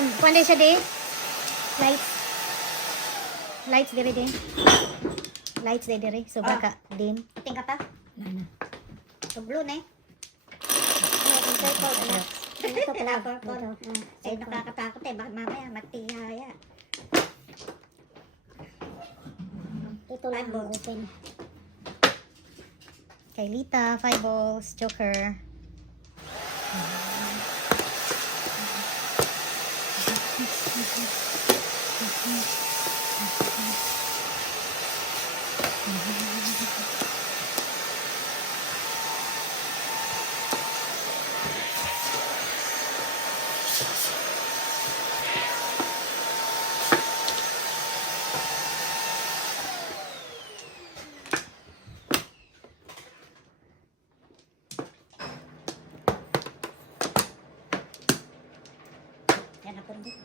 Kuan din siya di. Lights. Lights dire di. Lights dire. Sobra ka dim. Ting ka ta? Ano? Tublo na eh. Ito pala ako. Eh, nakakatakot eh. Baka mamaya matihaya. Ito lang open. Kay Lita, 5 balls, Joker. Yan ako rin dito.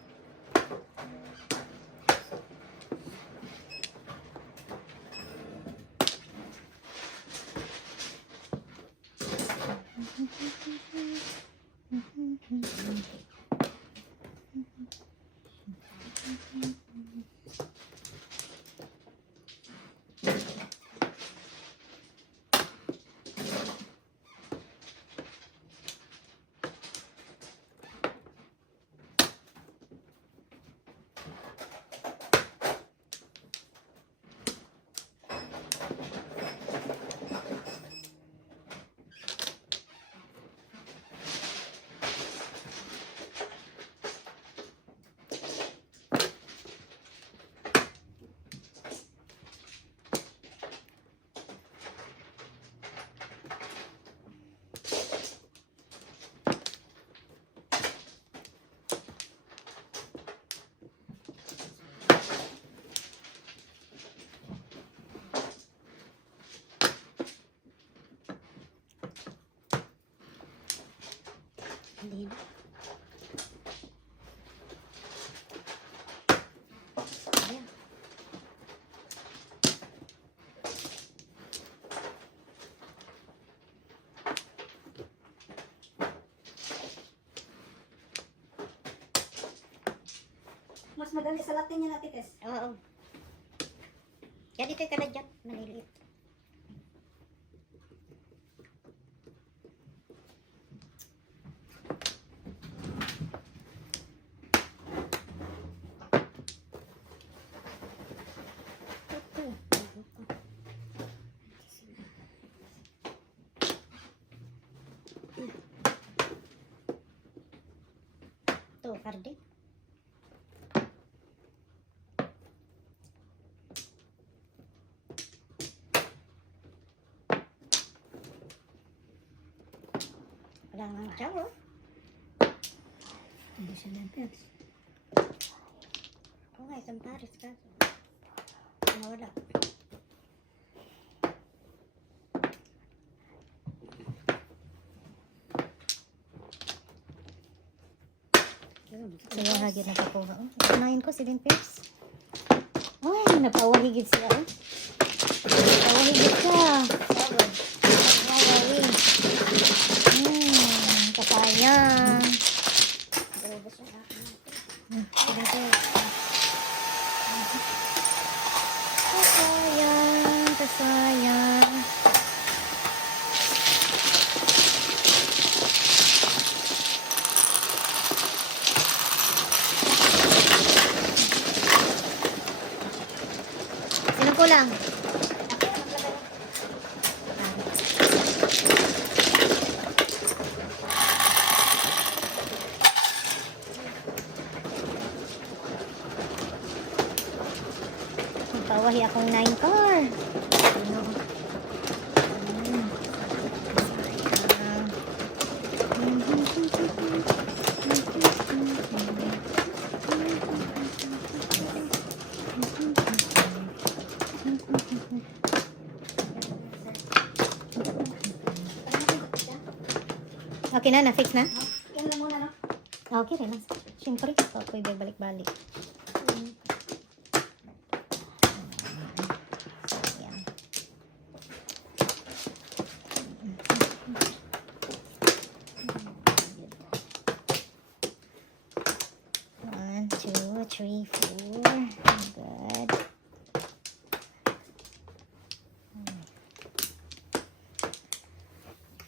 Hindi na. Ayan. Mas madali sa Latin yan natin, Tess. Oo. Yan ito'y kalagyan. Maliliit. Ito, kardi. Wala nga siya, oh. Hindi siya nag-pets. Oo nga, isang pares ka. Nawala. So, yung hagit nakakuha. Unahin ko, 7 pairs. Ay, napawahigid siya. Napawahigid siya. Napawahigid. Kasayang. Kasayang, kasayang. Sino ko lang? Pawahi akong 9 car. Ano? Okay na, na-fix na? Yan lang muna, no? Okay rin. Siyempre, so ako'y balik-balik. Ayan.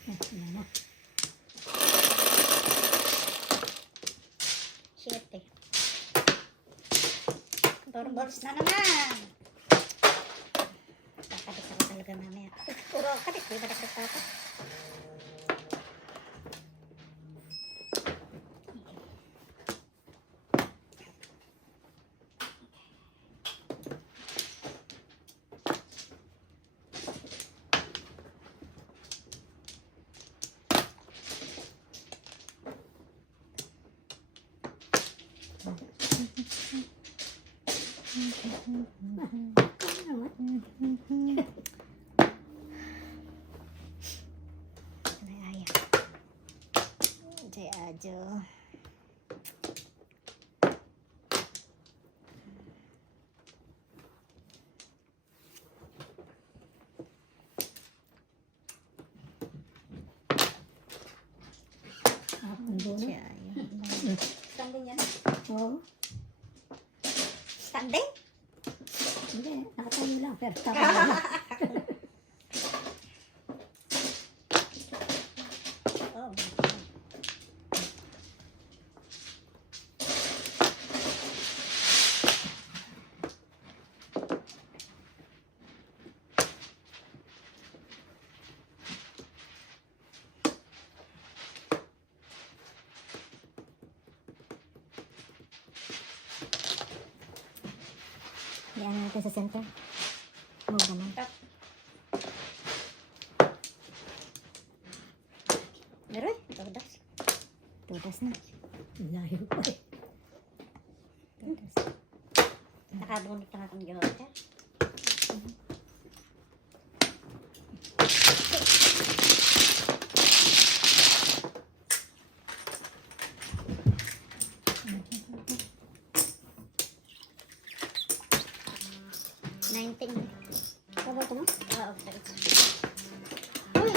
Ano? Shit eh. Doorbells na naman. Kakabit ako talaga mamaya. Puro kabit. Di ba nagtatapos? Ano naman? Ay, Jay Ajo. Ang dulo. Jay Ajo. Standing yan? Oo. Standing? Hindi, nakatayo lang. Pero tama na. Oh. Yan natin sa center. Move naman. Meron? Todas. Todas na. Layo pa eh. Todas. Nakabunot na akong Georgia. Nineteen. Kaboto mo? Oo, sorry. Uy!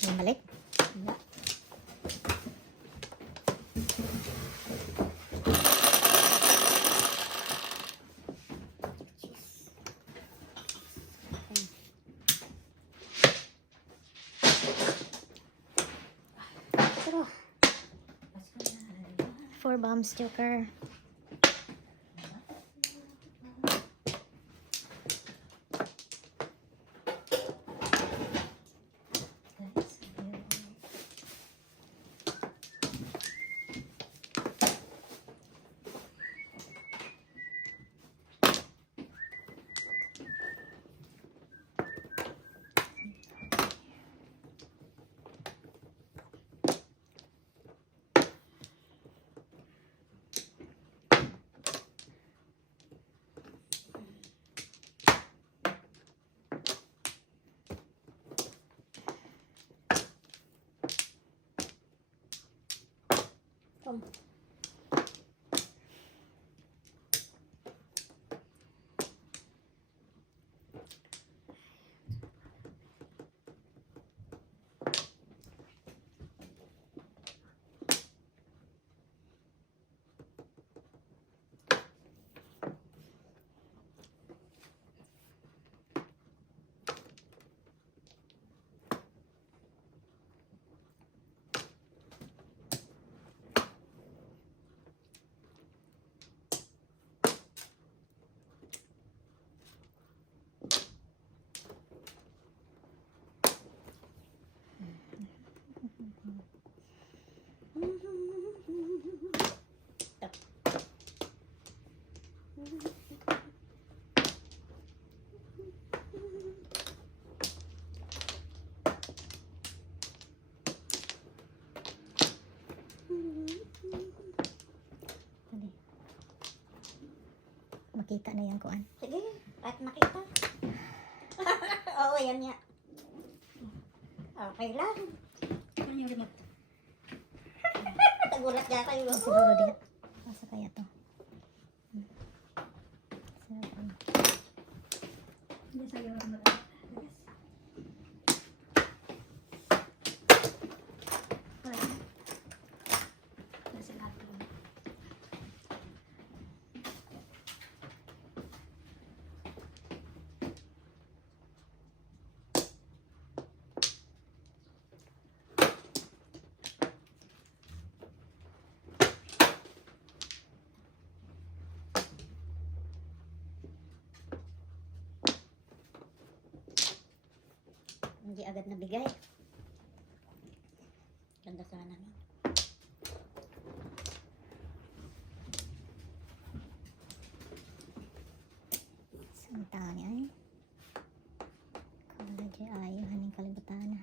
Yung balik. Wala. Pero, 4 bombs, Joker. Tom. makita na yung kuan. Sige, at makita. Oo, yan niya. Okay lang. Ano yung remote? Nagulat niya kayo. Siguro di. Asa kaya to? Sarap. Hindi sa'yo remote. Hindi agad nabigay. Ganda sana no? Samtang ni ay. Kala di ayo haning kalibutan.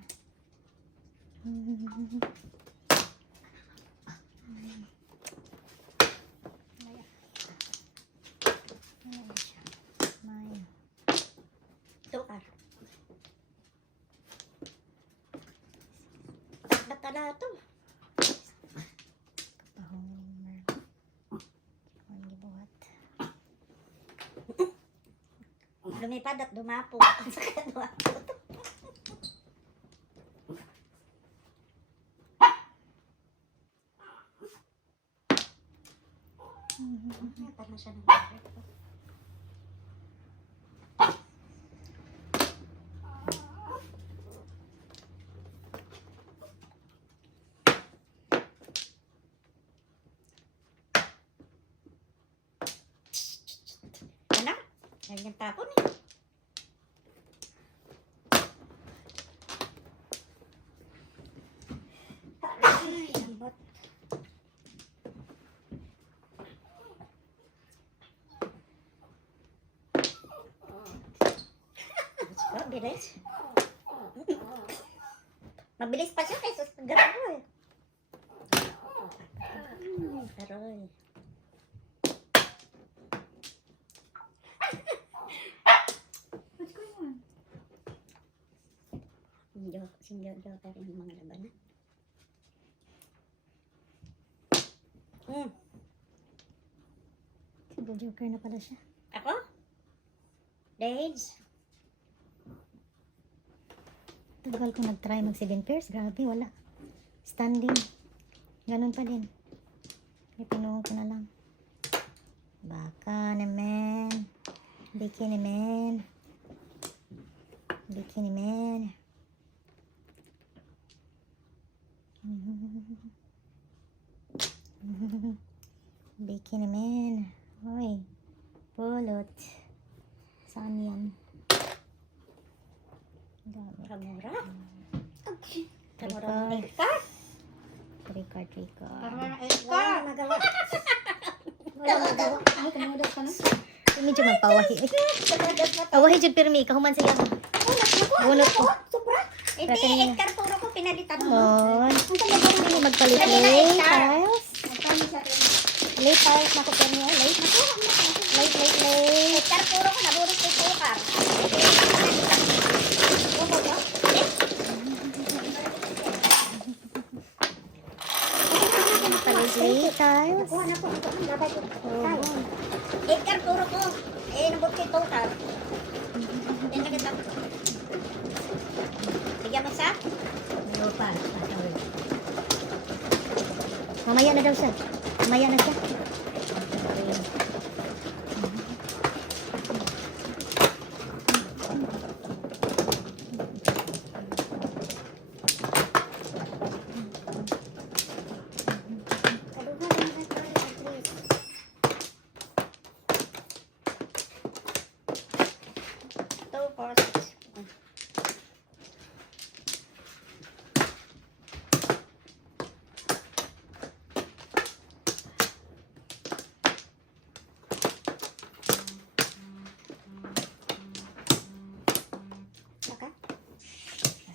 Maya. Tukar. Nakala to. Pahomer. Ang gibuhat. Lumipad at dumapo. Sa dumapo. Parang siya ng ano? Yan yung tapon eh. Ay, lambot. Oh, bilis. Mabilis pa siya kaysa sa grabo eh. Taroy. What's going on? Sinjo-joker yung mga labanan. Siguro joker na pala siya. Ako? Days? Tagal ko nag-try mag 7 pairs. Grabe, wala. Standing. Ganun pa din. Ipinuho ko na lang. Baka naman. Bikini man. Bikini man. Bikini man. Hoy. Pulot. Saan yan? Dami. Kamura? Okay. Record. Kamura ng Elka? Record. Kamura ng Elka? Wala magawa. Wala magawa. Ay, kamudas ka na. Medyo magpawahi. Awahi dyan pirmi. Kahuman siya. Bunot ko. Sobra. Pero Hindi, kanina. karturo ko pinalitan mo. Oh. Hindi magpalit. Kanina, Late Edgar. tiles. Late tiles na ko pirmi. Late. Late. Karturo ko, nabunot ko yung tukar. Late tiles. Nakuha na po. Labay ko. Oh. Karturo ko. Nabunot ko yung tukar. Yan na kita. Bigyan mo sa? Lupa. Mamaya na daw siya. Mamaya na siya.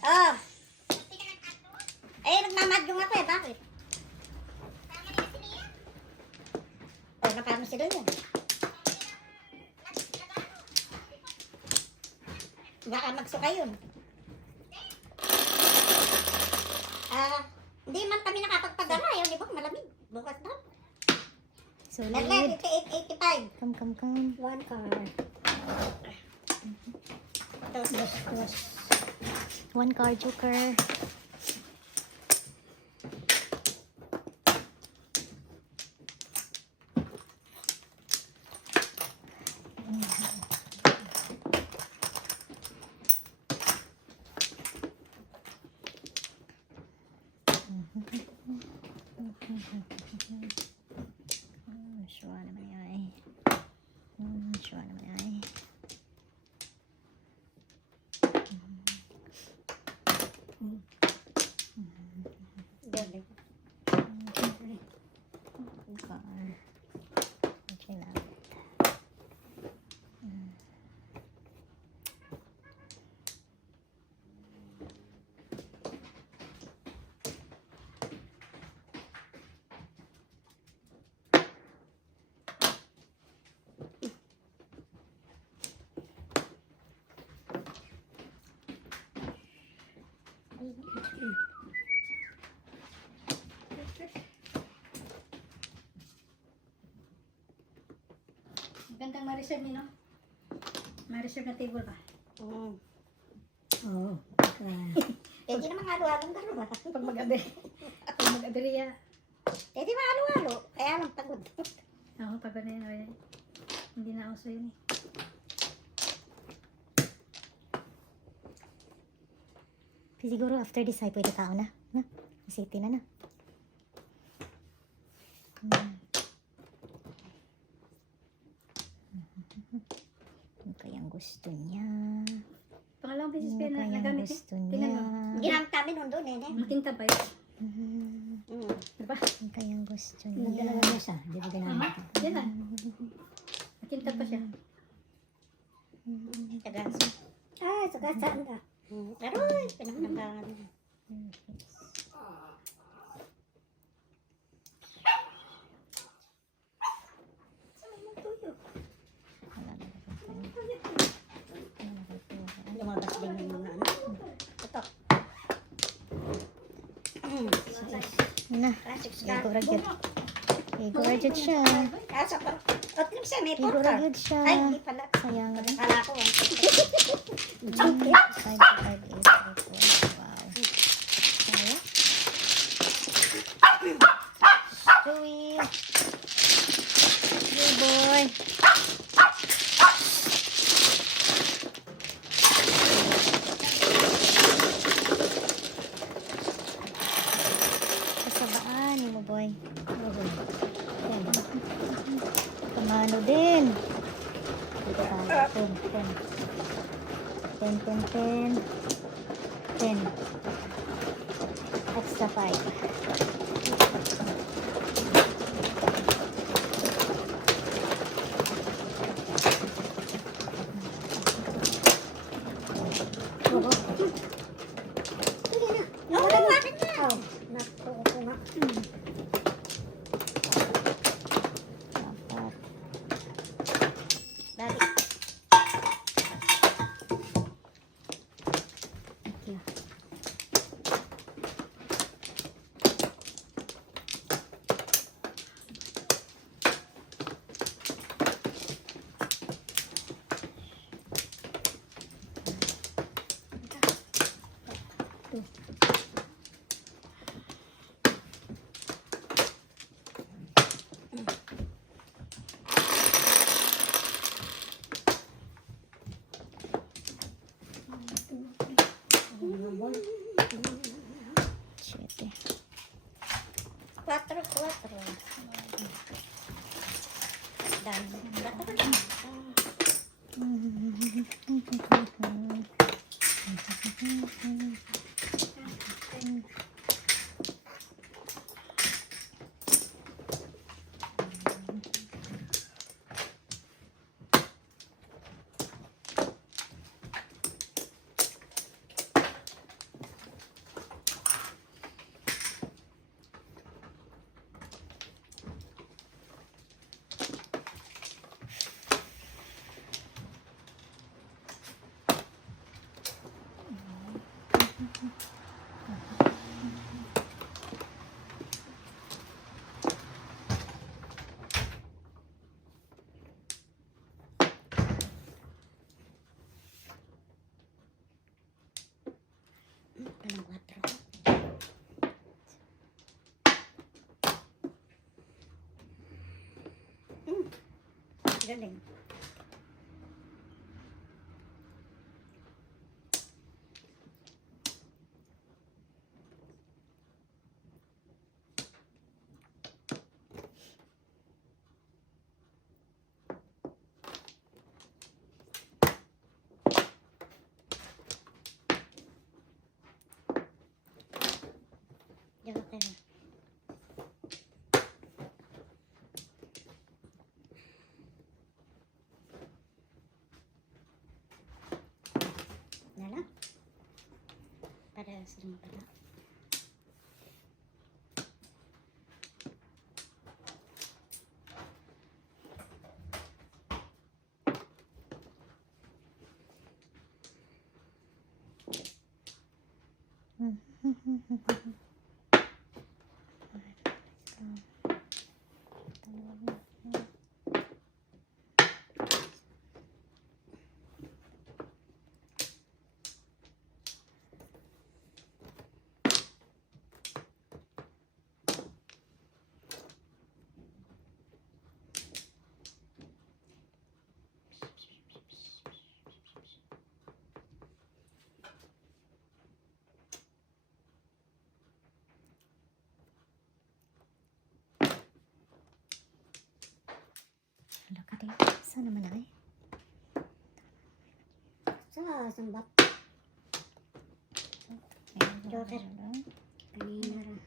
Oh. Nagmamadyong ako eh. Bakit? Oh, napano sila yan? Baka magsuka yun. Hindi man kami nakapagpadala. Yun, di ba? Malamig. Bukas na. Solid. Naglag, 88.85. Come. One card. Dos. One card joker. Sure naman ay. Sure naman ay. Gandang ma-reserve niyo, no? Ma-reserve na table ba? Oo. Eh, di naman halo-halong gano'n ba? Pag mag-aberya. Eh, di ba halo-halo? Kaya lang pagod. Ako, pag na yun, ay, hindi na uso yun eh. Siguro after this ay pwede tao na. City na. Ano kayang gusto niya? Pangalawang beses Ano pa na kayang nagamit eh. gusto Tingnan niya? mo. Ginamit kami nun doon, eh. Makinta ba yun? Diba? Ano kayang gusto niya? Nagdala na siya. Di ba ginamit? Yan na. Makinta pa siya. Tagasa. Ah, sagasaan ka. Aroy, pinangalagaan. Lumabas din yung mga ano. Ito. Na, Classic igo scar. ragyat. Igo ragyat siya. Kaso pa. At lim siya, may Igo pork. ragyat siya. Ay, hindi pala. Sayang. Kala ko. 5, 5, 8, 3, 4. Wow. Kaya? Joey. Hey boy. Kasabaan mo boy. Kamano din. Dito tayo. 10. 10. Extra 5. Nakulang bakit na? Oh, nakuko nga. Dapat. Dali. Thank you. Siyete. 4. Dami. Galing. Diyan ka na. Na lang. Para silang pala. Hala ka din. Saan naman ay? Sa sambat. Joker. Kanina ra.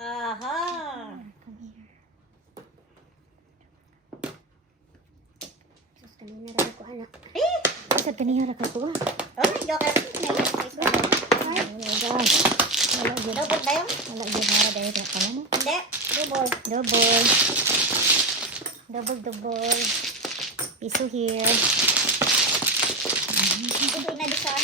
Aha! Come here. Sus, kanina ra ako anak. Saan kanina ra ka ko? Oh, may joker. Oh my gosh. Wala yun. Double ba yun? Wala yun. Mara dahil ka na. Hindi. Double. Double. Double. Piso here. Ito na di saan.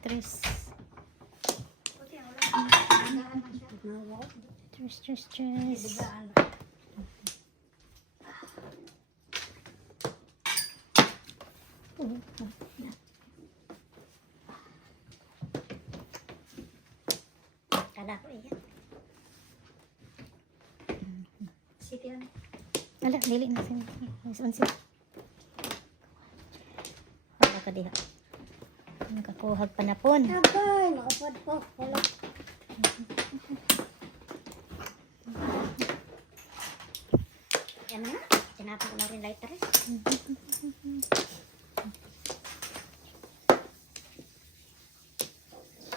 Tres. Tres. Kada ko iya. Sige yan. Ala, dili na sin. Unsi. Wala ka diha. Nakakuhag panapon. Abay, maupad po. Wala. Yan na. Tinapon ko na rin lighter.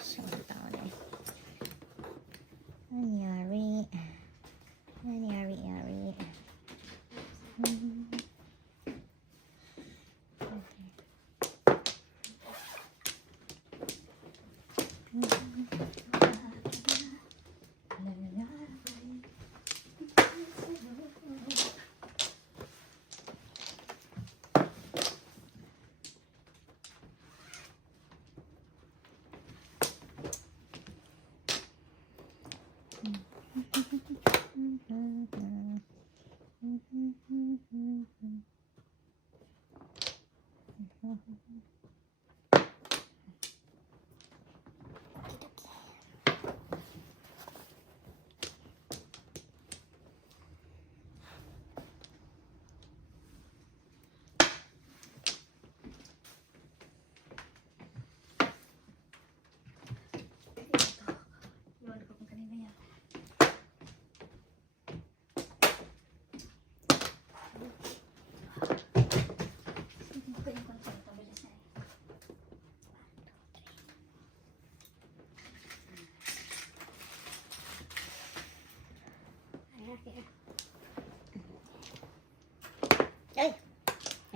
So, tao na. Anyari. Anyari.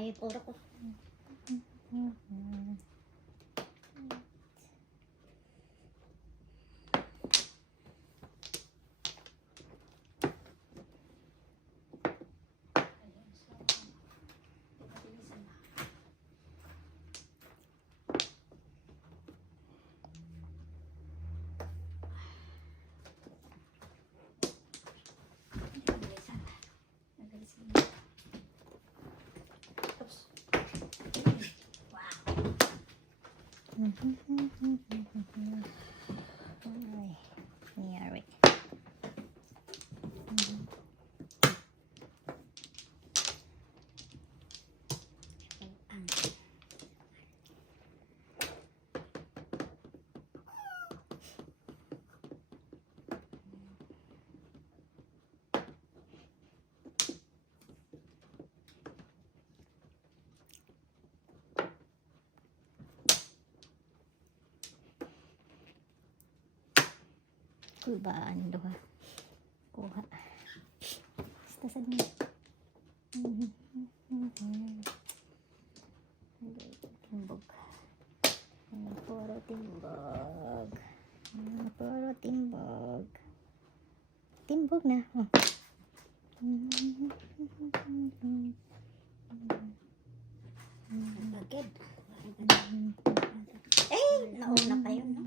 Ay, puro ko. Ay, nangyari. Kulbaan doha. Kuha. Basta sa dito. Timbog. Puro timbog. Puro timbog. Timbog na. Oh. Bagid. Eh, nauna pa yun, no?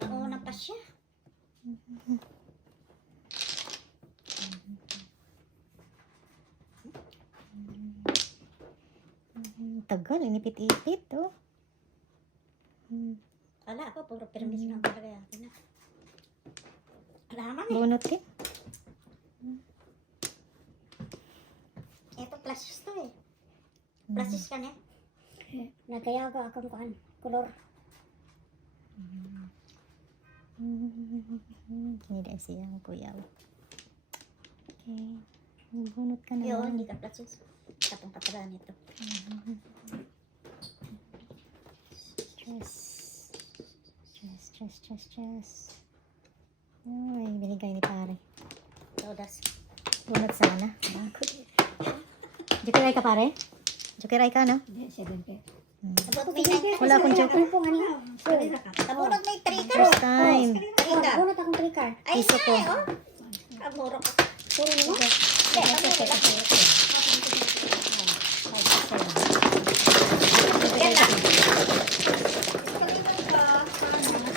Nauna pa siya. Tagal, inipit-ipit, oh. Wala ako, puro permis lang talaga. Alaman eh. Bunot din. Ito, plasis to eh. Plasis ka na eh. Nagkaya ako akong kuhan, kolor. Hindi dahil siyang kuyaw. Okay. Bunot ka Yo, naman. hindi ka plasis. Katong kataraan ito. Stress. Ay, binigay ni pare. Todas. Bunot sana. Jokiray ka pare? Jokiray ka, no? Sabot may trigger. Wala akong joker. Sabunod may trigger. First time. Trigger. Bunot akong trigger. Ay, Piso ko. oh. Aburo ko. Puro mo? Hindi, aburo lang. Yan lang.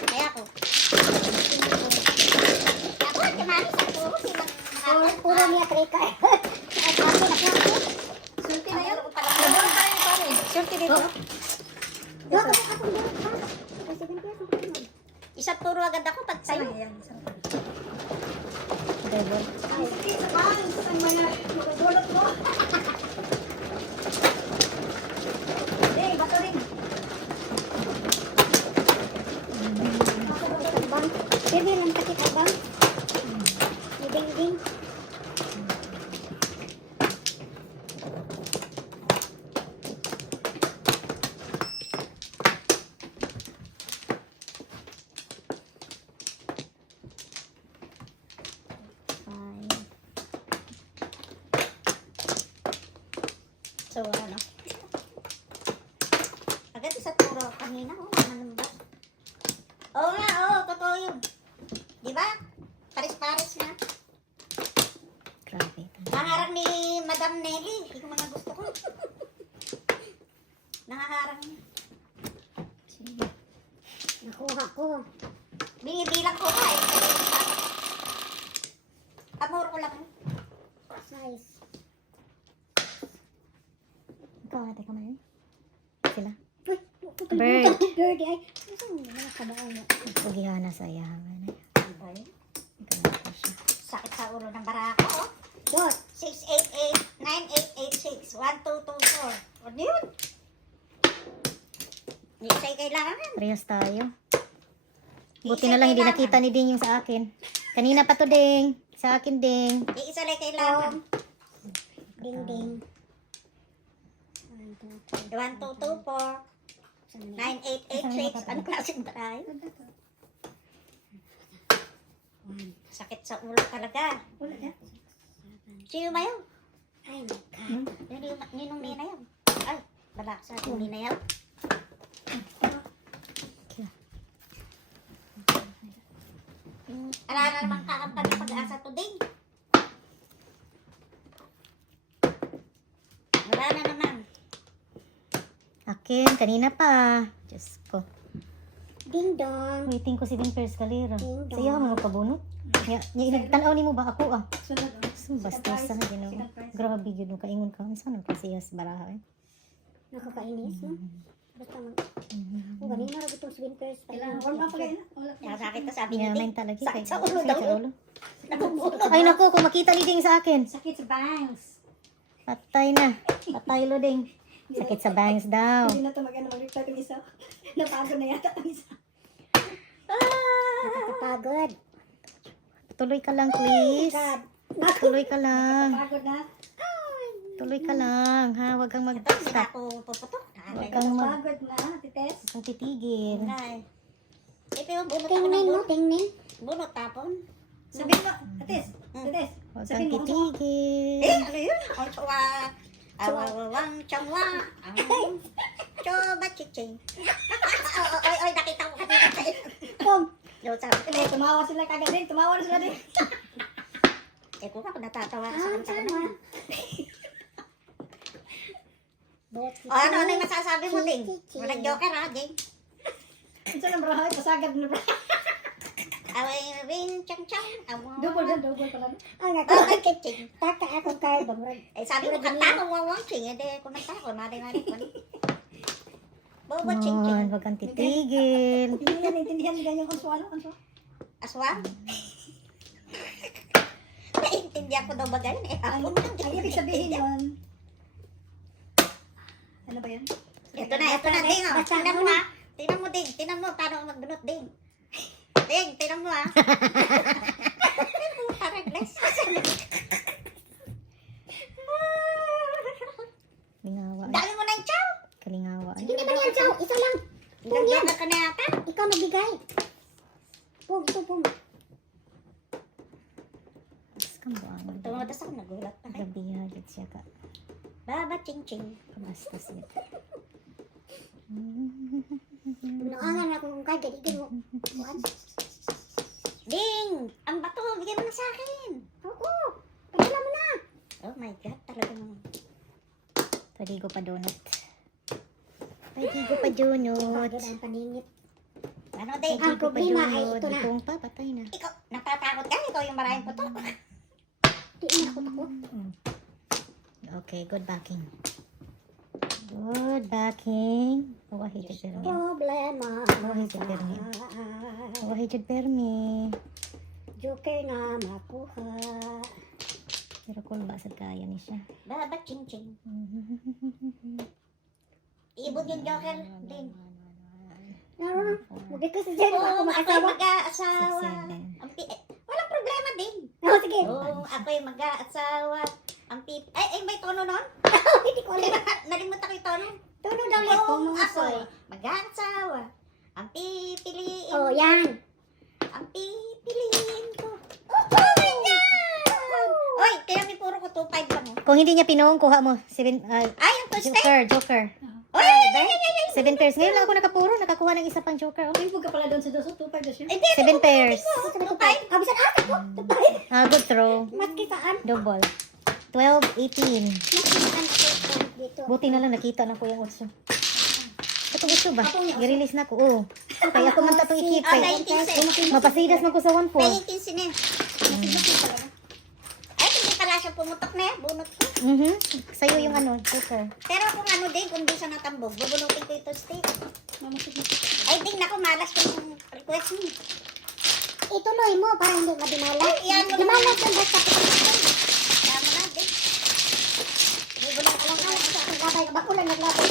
Kaya ako. Ako, timari sa puro silang nakakot. Puro niya trigger. Sulti na yun. Sulti dito. Isa puro agad ako pag tayo. Devil. Bebe lang takit abang. Ding-ding. So, ano? Agad isa puro kanina. Oh, ano ba? Oo nga, oo. Totoo yun. Di ba? Paris-paris na. Grabe. Nangarang ni Madam Nelly. Hindi ko mga gusto ko. Nangaharang niya. Sige. Nakuha ko. Binibilang ko nga eh. Amor ko lang. Size. Ikaw ate ka man. Sila. Uy, Bird. Bird ay. Ano mga kabaan mo? Pagihana sa iyahan. Ano ba yun? Ganito siya. Sakit sa ulo ng barako. Oh. Dot. 688-9886. 1224. Ano yun? Hindi sa'yo kailangan. Parehas tayo. Buti Isa na lang hindi kailangan. nakita ni Ding yung sa akin. Kanina pa to Ding. Sa akin Ding. Iisa lang kailangan. Ding-ding. 1224. 9886. Ano klaseng tayo? Sakit sa ulo talaga. Wala na. Sino ba yun? Ay, ninong ninayaw. Ay, bala, sa ating ninayaw. Ala na naman kakampag ng pag-asa to din. Wala na naman. Akin, kanina pa. Diyos ko. Ding dong. Waiting ko si Din Pers Kalira. Ding dong. Saya mo pabunot. Ya, inagtanaw ni mo ba ako ah? Sunod, oh. Bastos na gino. Grabe yun, kaingon ka. Saan ang kasiyas baraha eh? Nakakainis, no? Basta mag... Kung ganina rin itong swinkers. Kailangan, warm up pala yun. Wala. Nakakakit ka sabi Yeah, niya, main Ding. talaga. Sakit sa ulo daw. Ay naku, kung makita ni Ding sa akin. Sakit sa bangs. Patay na. Patay lo Ding. Sakit sa bangs daw. Hindi na ito mag-reply yung isa. Napagod na yata ang isa. Nakakapagod. Tuloy ka lang, please. Tuloy ka lang. Napagod na. Tuloy ka lang, ha? Huwag kang Hindi na mag-stop. ako puputok. Huwag kang Napagod na, tites. Huwag kang titigil. Ay. Ito yung bunot ako Tingnin ng mo, bunot. tingnin. Bunot tapon. Sabihin mo, tites. Tites. Huwag kang Sabihin mo, titigil. Ano yun? Ang tsawa. Awawawang tsawa. Ang tsoba chiching. Oy, nakita ko kanina kayo. Pong. Yo, sabi ko, Eh, tumawa sila kagad din. Tumawa na sila din. eh kung ako natatawa sa kanta ko naman. O ano yung masasabi mo, Ding? Walang joker ha, Ding? Isa ng brahay, pasagad na brahay. Away ring chang chang. Double din, double pala. Ang ako, Away chiching. taka ako kay bamrag. Eh sabi ko kanta ko wawang ching. Eh di kung nagta ko, nari-nari ko. Bobo ching ching. Huwag kang titigil. Intindihan nila yung konsualo. Aswang? Naintindihan ko daw ba ganyan? Eh, Ang hapon lang. ibig sabihin yun. Ano ba yan? Ito na, Ding. Oh. Tingnan mo ha. Tingnan mo, Ding. Tingnan mo, paano ako magbunot, Ding. Ding, tingnan mo ha. Tingnan mo, paraglas. Kalingawa. Dami mo na yung chow. Kalingawa. Hindi naman yan, Chow. Isa lang. Nagjoker ka na yata. Ikaw nagbigay. Pum, ito, pum. Mas kang buang. Tumatas ako, nagulat pa kayo. Gabi hagit siya ka. Baba, ching ching. Kabastos yun. Naangan ako kung kay galigin mo. Buwan. Ding! Ang bato, bigyan mo na sa akin. Oo. Pagkala mo na. Oh my God, talagang... Pwede ko pa donut. Pwede ko pa donut. Pagod ang paningit. Ano, Ding? Ang problema ay ito na. Itong pa, patay na. Ikaw, natatakot ka? Ikaw yung maraming putok. Di na ako takot. Okay, good backing. Good backing. Wahid permi. Problema. Wahid permi. Wahid permi. Joker na makuha. Pero kung basad kaya ni siya. Baba, ching ching. Ibon yung joker, Ding. Naroon. Mabigas na dyan. Ako Ako'y maasawa. mag-aasawa. 6-7. Walang problema, Ding. Oo, sige. Ako'y mag-aasawa. Ay, may tono nun? Hindi ko alam. Nalimutan ko yung tono. Tuno daw yan. Ako'y mag-aasawa. Ang pipiliin. Oh, yan. Ang pipiliin ko. Oh my God! Oy, kaya may puro ko 2.5 lang. Kung hindi niya pinuong, kuha mo. 7, Ay, yung first time. Joker. Oy, ay. 7 pairs. Ngayon lang ako nakapuro. Nakakuha ng isa pang Joker. Oh. Facebook ka pala doon sa doso. 2.5 na siya. Hindi, 7 pairs. 2.5. Abisan ako. Good throw. Maski saan. Double. 12, 18. Maski saan ako dito. Buti na lang nakita na ko yung 8. Ito gusto ba? I-release na ko. Oo. Kaya ako man tatong ikip. Ah, Eh. 19. Mapasidas man ko sa 1-4. 19 sine. Ay, hindi pala siya pumutok na eh. Bunot ko. Sa'yo yung ano, Joker. Pero kung ano din, kung di siya natambog, bubunutin ko ito steak. Ay, Ding, naku, malas yung request mo. Ituloy mo para hindi madimala. Ay, iyan mo Dimala naman. dyan basta Kaya mo na, Ding. Bubunutin ko lang naglabay. Bako lang naglabay.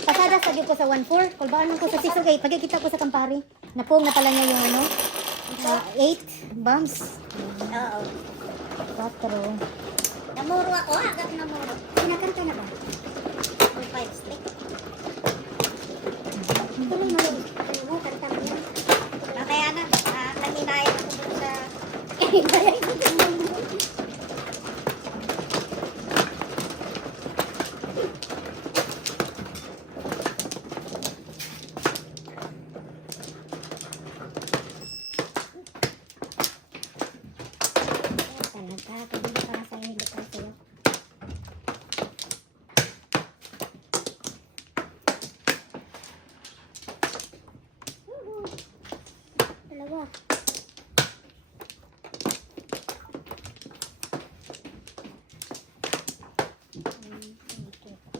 Pasada sa ko sa 1-4. Kulbaan man ko sa 6 okay. Pagkikita ko sa Campari. Napong na pala niya yung ano. 8 bombs. Oo. 4. Namuro ako, agad namuro. Kinakanta na ba? 5 steak. Tuloy mo yun. Ano mo, kanta mo yan. Mamaya na, nanginayan ako dun sa... Tara.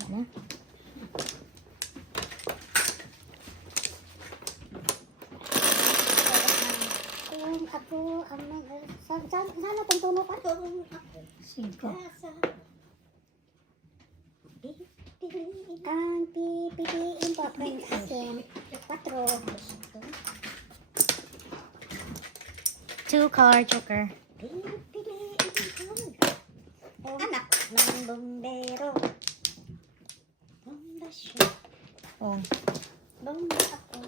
Ano? Kung ako ang sana tuntuno ka? Kung ako 5. nasa pipiliin Ang pipiliin ko ang asin. 4. 2-card joker. pipiliin ko anak ng bombero. Bomba siya, Oh. bomba ako.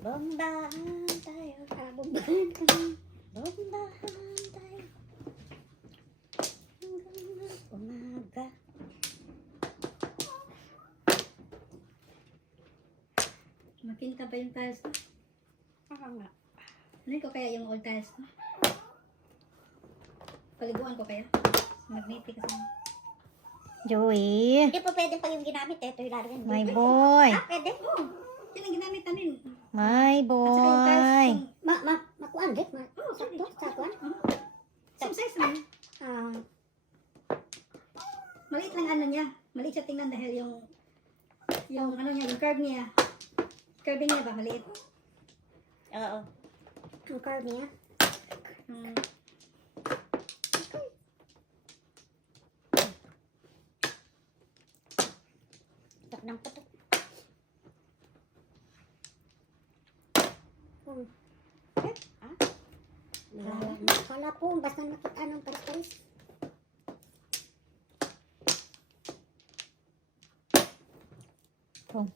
Bombahan tayo, Bombahan kami. bombahan tayo. Hanggang umaga. Makinta ba yung tiles ko? Nga. Ano ko kaya yung old tiles ko? Paliguan ko kaya? Magnetic kasi. Joey. Hindi pa pwede pa yung ginamit eh. Ito yung lalagyan. My boy. Ah, pwede? Oo. Yan ang ginamit namin. My At saka yung tiles boy. kung... Makuan dit. Oo, sorry. Sakto, sakuan. Same size naman. Ah, Maliit lang ano niya. Maliit siya tingnan dahil yung ano niya, yung curve niya. Curving niya ba maliit? Oo. ang carb niya. Hmm. Tok ng putok. Kala po, basta makita ng paris-paris. Oh.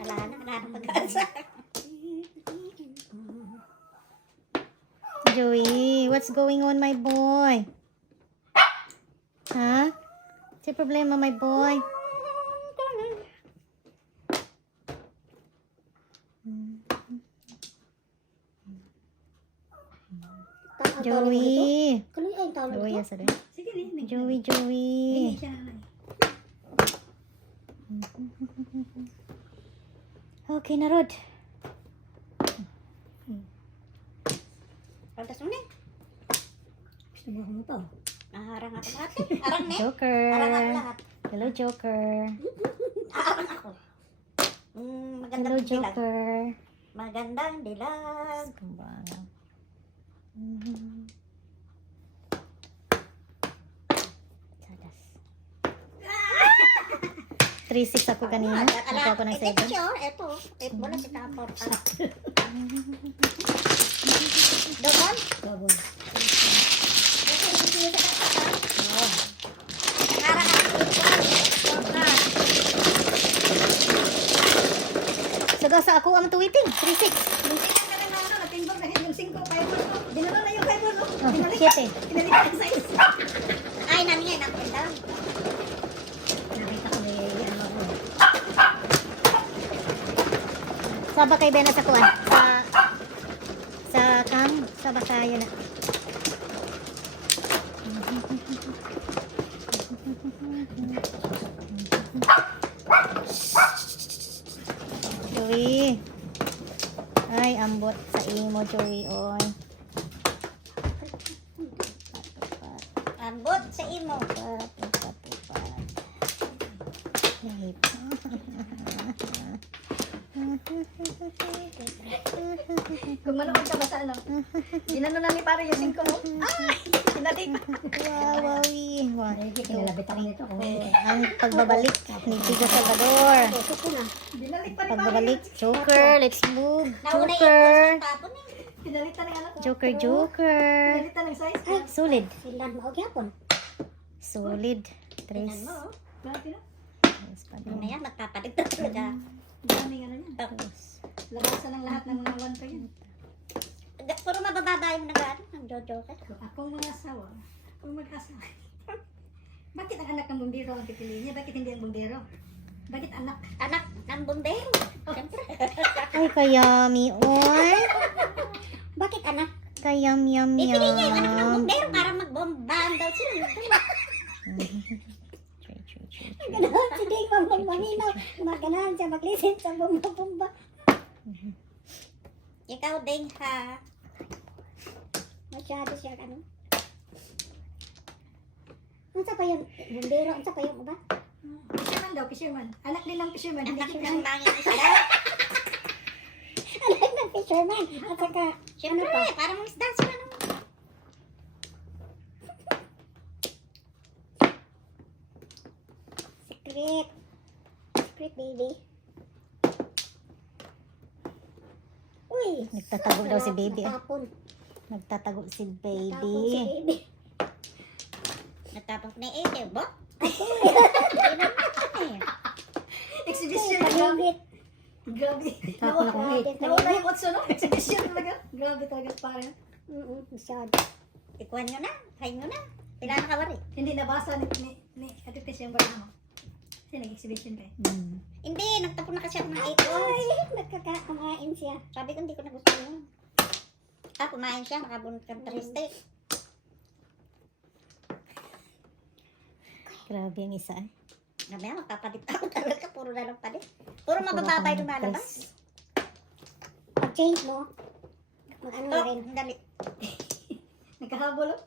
Wala na pag-asa. Joey, what's going on, my boy? Huh? What's your problema, my boy? Joey. Kaloy ay tawag Joey, ito. asa rin? Sige rin. Joey, Joey. Hindi siya na. Okay na, Rod. Pagkas mo na. Gusto mo ako mo to? Naharang ako lahat eh. Arang na. Joker. Arang ako lahat. Hello, Joker. Arang ako. Hello, Magandang dilag. Joker. Magandang dilag. Kumbang. 3-6 ako kanina. Ito ako ng Ito 7. siya. Ito. Ito mo na si Tapor. Doon? Double. Arang ako. Sagasa ako ang tuwiting. 3-6. Muntikan na lang na ano, natimbang dahil yung 5, 5, dinala na yung 5, no? Oh, Dinalik. 7. Dinalik ang size. Ay, nani nga. Nakita. Nakita ko may ano ako. Saba kay Bena sa kuan. Sa kam. Saba kayo na. Joey. Ay, ambot sa imo, Joey. Oy. Ambot sa imo. Kung manood ka ba sa ano? Ginano namin para yung 5 mo. Ay! Dinalik. Wawawi. Kinalabit ako nito. Ang pagbabalik ni Tigo Salvador. Ito ko na. Dinalik pa rin Pagbabalik. Joker, let's move. Nauna Joker. yung tapon eh. Dinalitan ng anak ko. Joker, Joker. Dinalitan ng size. Ay, solid. Silan mo og yapon. Solid. Tingnan 3. mo. oh. Grabe na. Mamaya magpapaligtad talaga. Daming ano yan. Tapos, Lagasan ng lahat ng mga 1 pa yan. puro mabababa yung nag-ano, ang jojo ka. Akong mga asawa. Akong mag-asawa. Bakit ang anak ng bumbero ang pipiliin niya? Bakit hindi ang bumbero? Bakit anak? Anak ng bumbero. Siyempre. Ay, kayami. Oy. Bakit anak? Kayam, yam, Pipili niya yung anak ng yam. bumbero para magbombahan daw sila. Gano'n, si Dave ang Kanina, maganahan siya mag-listen sa bumba-bumba. Ikaw din ha. Masyado siya, ano. Ano sa pa yun? Bumbero, ano sa pa yun ba? Fisherman daw, fisherman. Anak din ng fisherman. Hindi Anak fisherman. ng langit isda. Anak ng fisherman. At saka, Siyempre, parang isda sila nung. secret. Secret, baby. Uy! Nagtatago daw si baby. Natapon. Nagtatago si Natapon si baby. baby. Natapos na eh, ba? Exhibition. Pagigit. Grabe. Tapon ako eh. Nawala yung otso, no? Exhibition talaga. Grabe talaga parang. Masyado. Ikuhan nyo na. Kain nyo na. Pila na kawari. Hindi nabasa ni Ate Tess yung barang mo. Kasi nag-exhibition kayo. Hindi, nagtapon na kasi ako ng 8 ounce. Ay, nagkakakumain siya. Sabi ko hindi ko na gusto yun. Kumain siya, nakabunot kang 3 steak. Grabe ang isa eh. Namaya, magpapalit ako talaga. Puro na lang palit. Puro mabababay lumalabas. Pag-change mo, mag-ano na Oh, rin. dali. Nagkahabol, oh.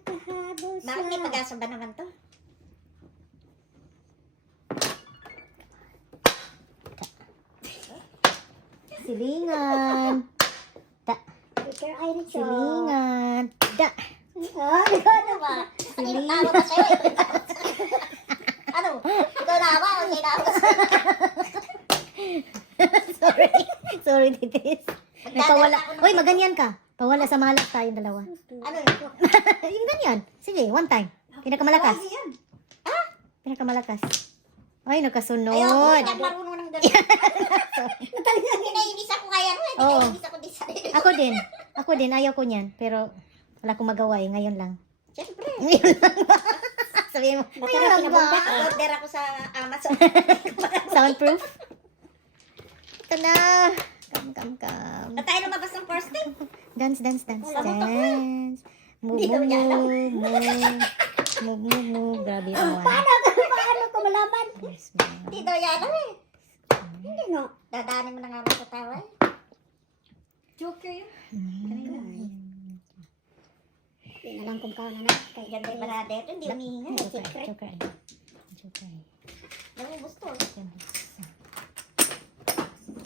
Nakahabol siya. Bakit may pag-asa ba naman to? Silingan. Picture eye rin siya. Silingan. Da. Ah, Ano ba? Ang tawa ba sa'yo? Ano? Ikaw na ba? O hindi na ako? Sorry. Sorry, titis. Nagpawala. Uy, maganyan ka. Pawala sa malas tayong dalawa. Ano yun? Yung ganyan. Sige, one time. Pinakamalakas. Lagi yan. Pinakamalakas. Ay, nakasunod. Ayaw, hindi ako marunong ng gano'n. Pinainis ako kaya no? Oo. Pinainis ako din sa Ako din. Ako din. Ayaw ko niyan. Pero wala akong magawa eh. Ngayon lang. Siyempre. Ngayon lang ba? Sabihin mo, ngayon lang ba? Order ako sa Amazon. Soundproof? Ito na. Come. At tayo lumabas ng first day. Dance. Wala mo Dance. Move. Grabe ang one. paano ko malaman? Yes, ma'am. Hindi daw yan eh. Hindi no. Dadaanin mo na nga ako sa tawa eh. Joker yun. Mm. Hindi na lang kung kaano na. Kay Ganda yung parada ito. Hindi umihinga. Joker. Namubos to.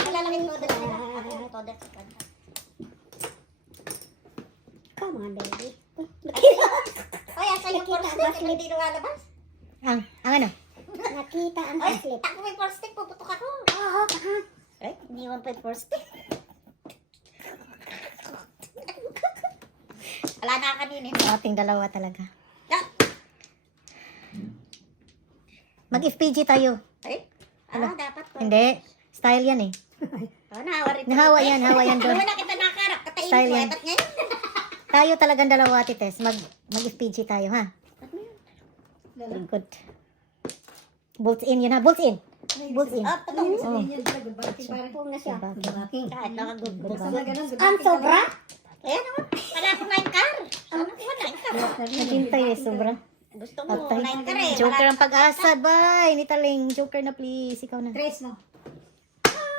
Malalaki yung todet nila. Ako yung todet sa kanya. Come on, baby. Oy, asa yung first stick? Hindi lumalabas. Ang ano? Nakita ang Ay, slip. ako may first stick. Puputok ako. Oo, Ay, iniwan pa yung first stick. Wala na kanina. Ating dalawa talaga. Ah, Mag-FPG tayo. Ay, dapat ko. Hindi. Style yan eh. Nahawa rin. Hawa yan doon. Naman na kita nakarap. Katayin Style ko. yan. Eh, ba't ngayon? Tayo talagang dalawa, Tites. Mag-FPG tayo, ha? Good. Bolts in yun, ha? Bolts in. Bolts in. Oh, patong. Sabihin niya, good backing parang. Pung na siya. Kahit naka-good. Basta na ganun, good Ang backing sobra? Ayan naman. Wala akong 9 car. Ano ko 9 car? Naghintay eh, sobra. Gusto mo Patay. 9 car eh. Joker ang pag-asa, bye! Nitaling, Joker na please. Ikaw na. Trace, no?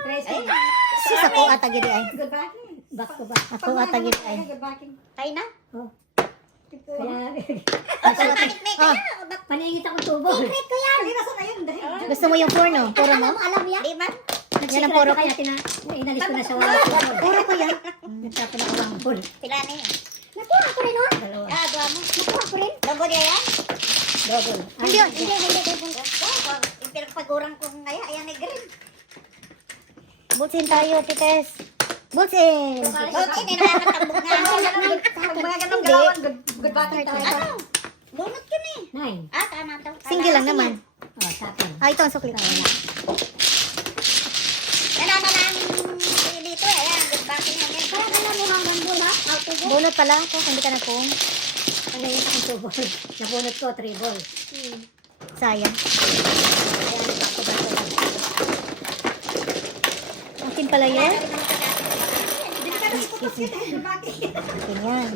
Trace, Ay, no? Sus, ako atagiri ay. Good backing. Back to back. Ako atagiri ay. Good backing. tayo na. Kaya, Bakit may Ah. kaya? Ba't paningit akong tubo. Secret ko yan. Ay, nasa na yun? Dahil, Gusto mo yung purno? Puro mo? Alam yan. di ba? Yan ang puro ko. kaya inalis ko na sa wala. Puro ko yan. Nagtapon ako ng pool. Pila na yan. Nakuha ko rin, oh. Dalawa. Doa mo. Nakuha ko rin. Logo niya yan? Double. Hindi yun. Yung pinagpagurang ko ngayon, ayan ay green. Bolts in tayo, Tites. Bolts in. Okay, hindi nakakatambog nga ako. Pag mga ganong galawan, good backing tayo. Ano? Bunot yun eh. 9. Tama to. Single lang naman. Oh, tapon. Ah, ito ang sukli. Nananalang dito eh. Ayan, good backing na yan. Parang alam mo hanggang doon, ha? Out to go. Bunot pala ako, hindi ka na kung. Paningit akong tubo. Nabunot ko, 3 ball. Sayang. Kaya nagtapon ako lang. Akin pala yun. Hindi ka na ikutok yun eh. Good backing. Akin yan.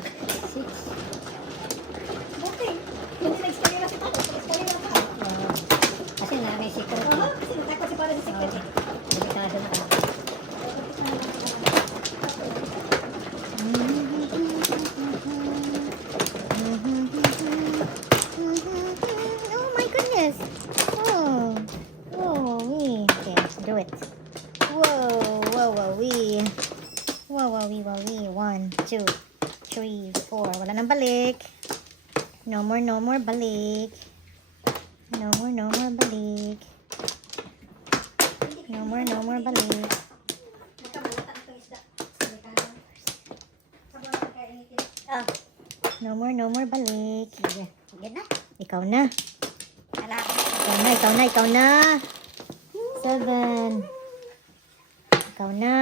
Buti. Yung next kanina si Papa. Tess. Oh. Whoa, wee. Okay, do it. Whoa, whoa, whoa, wee. Whoa, whoa, wee, whoa, wee. 1, 2, 3, 4. Wala nang balik. No more balik. No more balik. No more balik. Nakabalatan itong isda. Sabi ka lang. Sabon na kainitin. Oh, No more balik. sige. Sige na. Ikaw na. Wala. Ikaw na. 7. Ikaw na.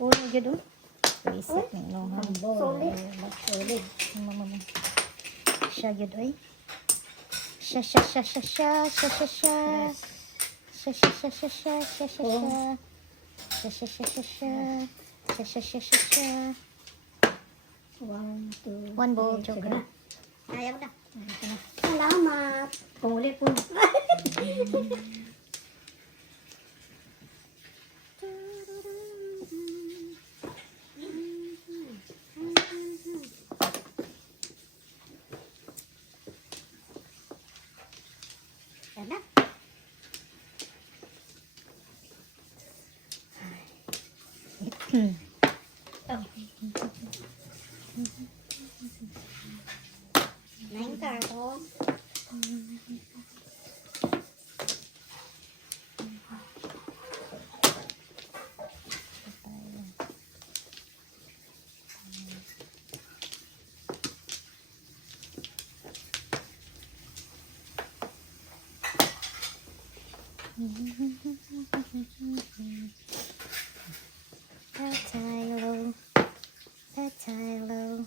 Ulo dyan doon. Reset na inuhan. Solid. Solid. Siya yun oy. Siya. One, two, One bowl, three. joker. Ayaw na. Salamat. Kung ulit po. Yan na. Nine carton. That's high low.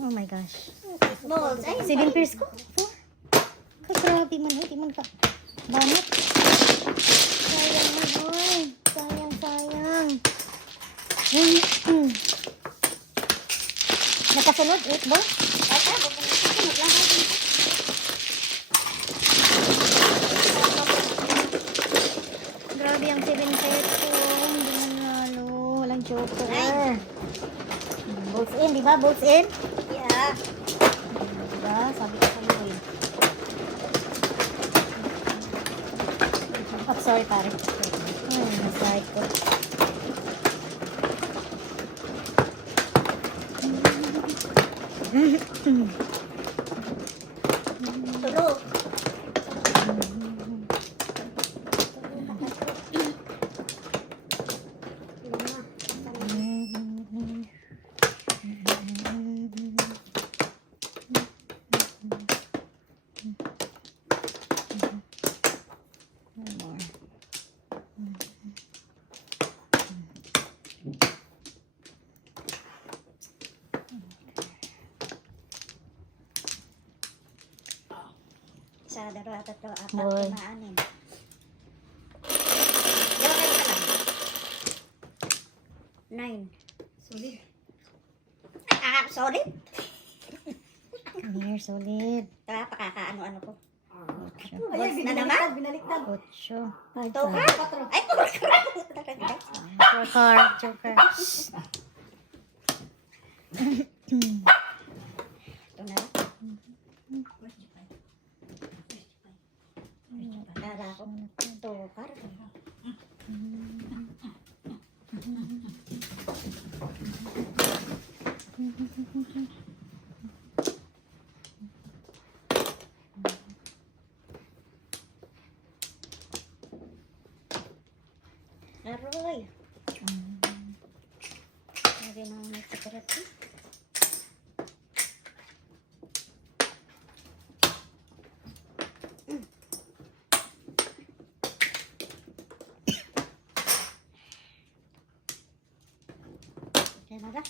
Oh my gosh. Balls. Ay, 7 pairs ko. 4. Grabe man. Di man ka. Banat. Sayang na boy. Sayang. Nakasunod. 8 ba? Ay, ka. Susunod lang natin. Grabe ang 7 pairs ko. Hindi man lalo. Walang joker. Bolts in, di ba? Bolts in? Yeah. Diba? Sabi ko sa iyo eh. Oh, sorry pare. Ay, naslide ko. Tulog. One more. Isa, dalawa, tatlo, apat, Boy. 5, 6. Joker ka lang. 9. Solid. Ah, solid. Come here, solid. Kaya pakakaano-ano ko. 8. Balls na naman. Binaliktad. 8. Joker. Ay, joker. Joker. Joker. Ito na. Kala ko. Joker. Aroy. Lagi na may separate. Okay na ba?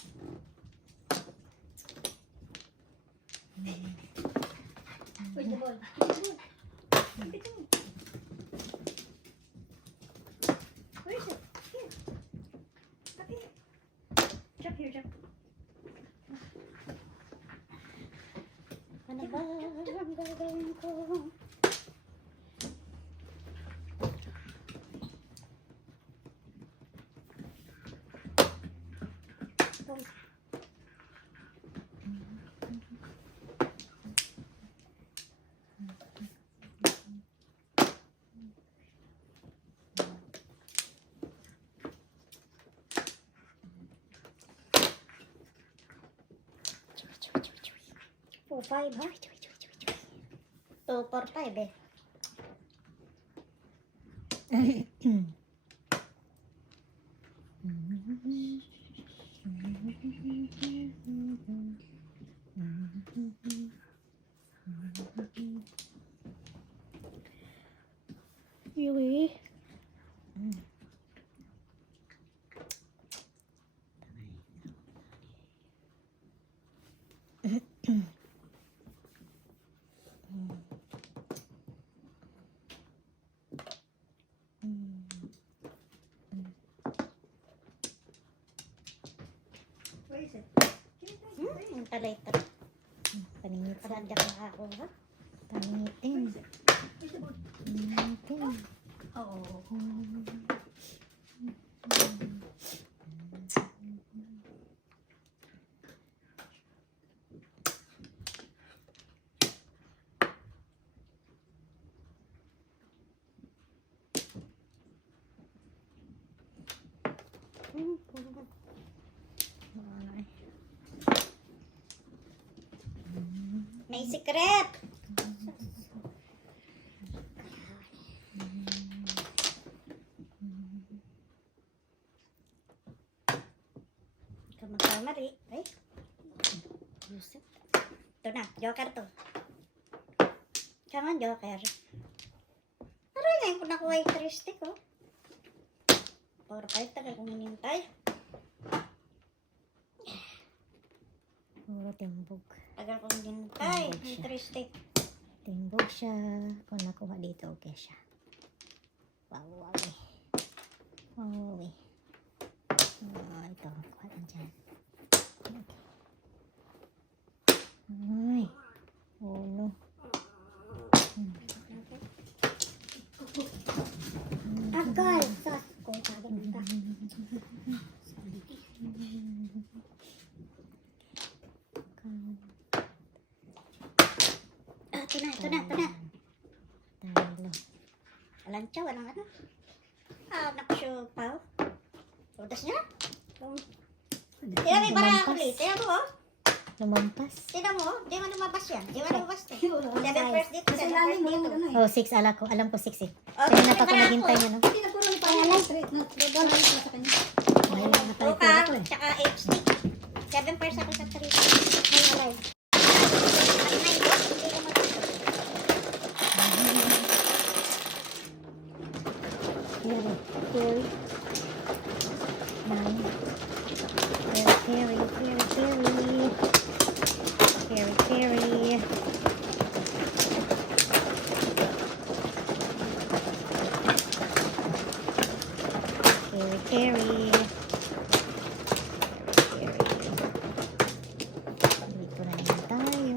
Where's the ball? Where is it? Here. Up here. Jump here, jump. Ano ba ang gagawin ko? Four, five, ha? 2, 4, 5 eh. Really? Where is it? Palater. Paningit sa Paladyak na ako, ha? Paningitin. Where's the ball? Paningitin. Oh. May secret! Kamag-kamari. Ay. Yusuf. Ito na, joker to. Come on, joker. Aray, ngayon ko nakuha yung 3 stick, oh. 4, 5, tagal kong hinintay. Puro timbog. Tagal kong hinintay. Yung 3 stick. Timbog siya. Kung nakuha dito, okay siya. Wow, wow eh. Wow eh. Oh, ito. Kuha lang dyan. Okay. Ay. Oh no. Tagal. Sus ko, sabi mo ka. Ah, ito na, ito na, ito na. Talo. Walang tiyaw, walang ano. Ah, nakasupaw. Udas niya. Tira may bara ako ulit. Tira mo, oh. Lumampas. Tira mo, oh. Di man lumabas yan. Di man lumabas to. 7 first dito, Kasi 7 lalim first mo lang dito. ano eh. Oh, 6. Alam ko 6 eh. Oh, Kaya may na pa ako bara naghintay ako. niya, no? Hindi na puro ni Paya straight na. Ball na sa kanya. Ayun, napalitan Oka, ako eh. tsaka 8 stick. 7 first ako sa 3. Ay, alay. Pag 9 boss, hindi ko matapos. Carry. Carry. Nine. Carry. Carry. Carry. Dito na naman tayo.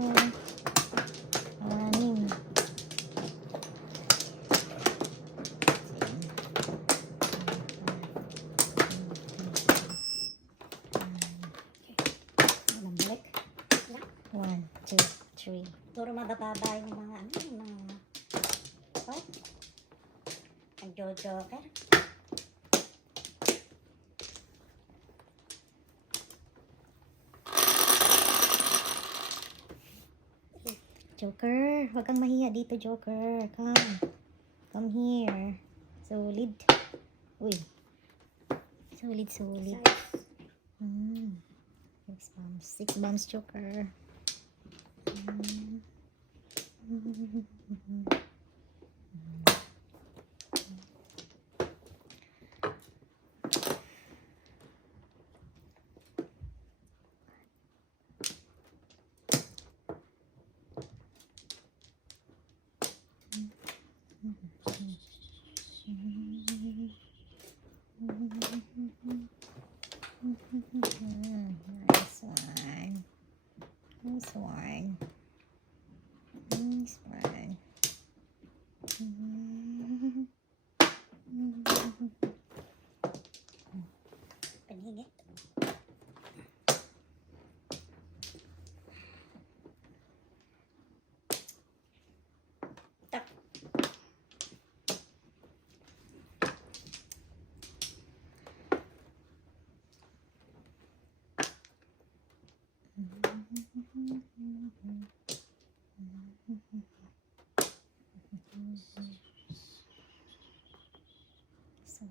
6. Walang balik. 1, 2, 3. Puro mabababa yung mga ano, yung mga... What? Ang joker. Joker, wag kang mahiya dito, Joker. Come here. Solid. Uy. Solid. 6 bombs. 6 bombs, Joker. Nice one. Nice one. Panigit. Tak. So.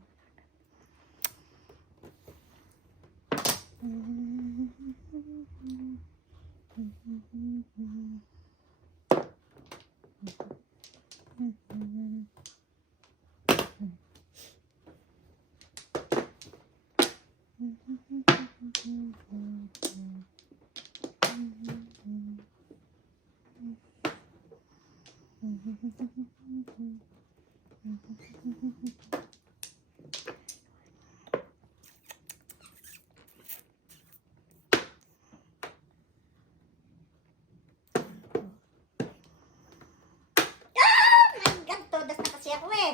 My God, todas na kasi ako eh.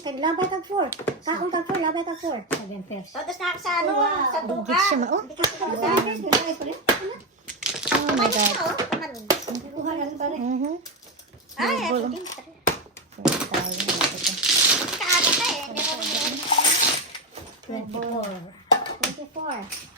Kaya labay kag 4. Kaon kag 4, labay kag 4. Again, first. Todas na ako sa ano, Wow. sa Bigit tuka. siya ma- oh. Hindi kasi ako Labay, first. Labay, first. Oh my God. Tumalun. Kuha lang pare. Ay, ako Bulbul. din. Sorry tayo. Kaaga ka eh. Meron 24. 24.